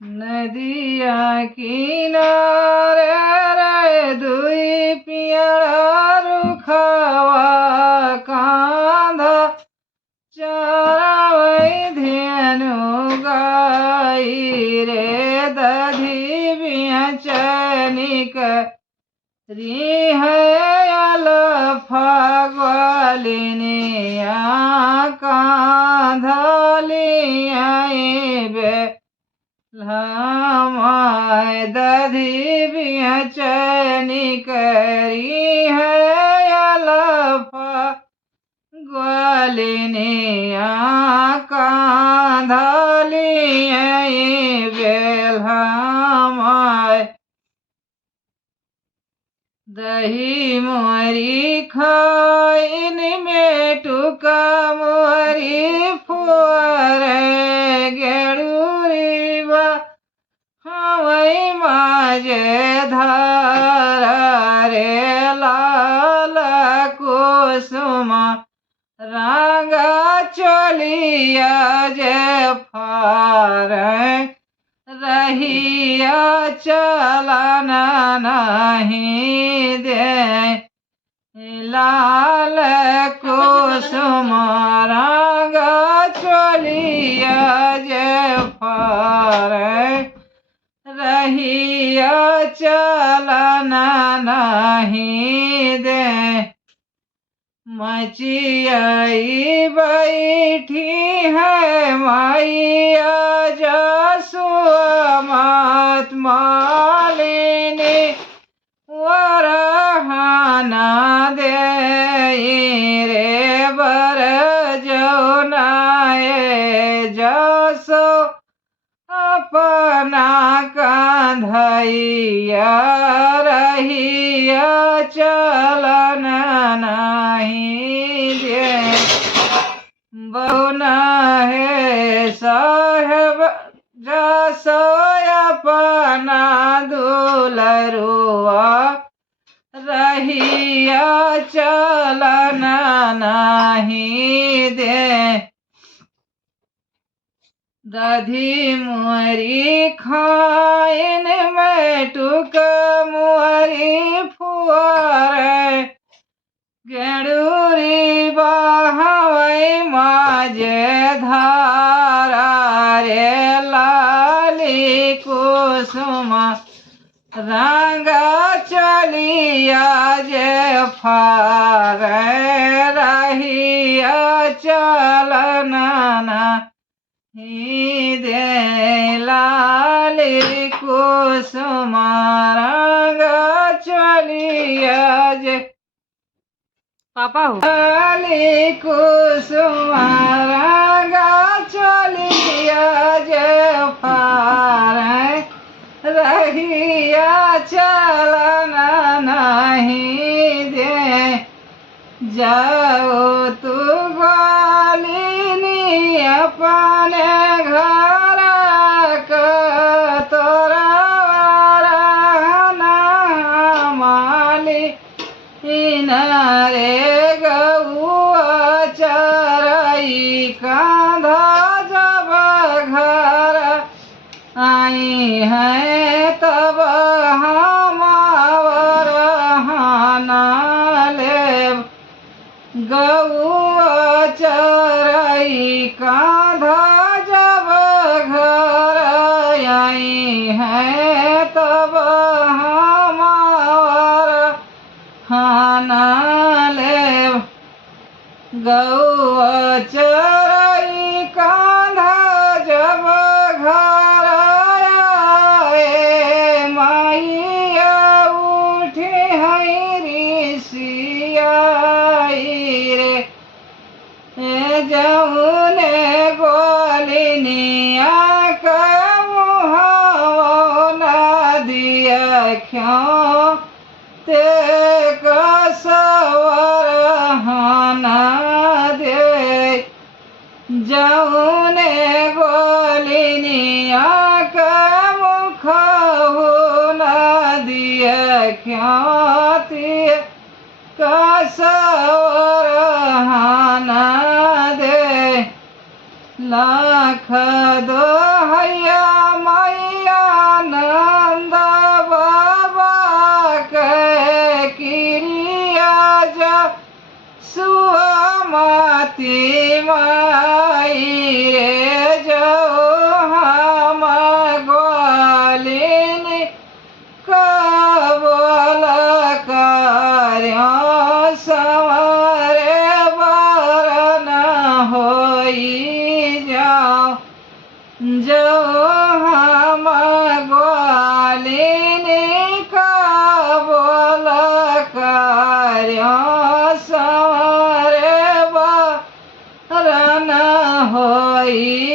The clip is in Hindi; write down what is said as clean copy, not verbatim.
नदिया किनारे रे दुई पियरा रुखवा कांधा चरावै धेनु गाई रे दधी बिचनिक रिह फगलिनिया कांधलिया बे हमाय दधी बिचनी करी है अलफा ग्वालिनिया कांधलिया बेल हमाय दही मोरी खाइन में टुका मोरी फुअर गेड़ूरी बा हवई माजे धारा रे लाल कुसुम रांगा चलिया जे फार रहिया चलना नहीं दे लाल कुसुम रांगा चलिया जे फार रहिया चलना नहीं दे मचियाई बैठी है माइया जसुआ मात मालिनी वरहाना दे रे बर जौनाए जसो अपना कंधैया रहिया चलना नहीं दे बउना है साहेब जसो अपना दुलरुआ रहिया चलना नहीं दे दधी मुहरी खाइन में टुक मुहरी फुआर गेड़ूरी बहवई माजे धारा रे लाली कुसुम रंगा चलिया जे फार रहिया चलना दे लाली कुसुम रंगा चलिया जे पापा हो लाली कुसुम रंगा चलिया जे फार रहिया चलना नहीं दे जाओ तू ग्वालिनी अपने घर का तोरा माली इनारे गौआ चराई कांधा जब घर आई है तब हमार हाना ले गौआ चराई कांधा जब घर आई है तब हमार खाना ले गौआ चराई कांधा जब घर आए माइया उठी है ऋषिया रे जौने ग्वालिनिया का मुहावा न दिया क्यों ते कसवर हाना दे जौने ग्वालिनिया का मुख न दिया क्यों ते कसवर हाना दे लाख दो हैया माई माई रे जो हम ग्वालिनी कबल कार्य संवरे वरन होई जाओ जो हम ग्वालिनी कबल कार्य संवरे वरन होई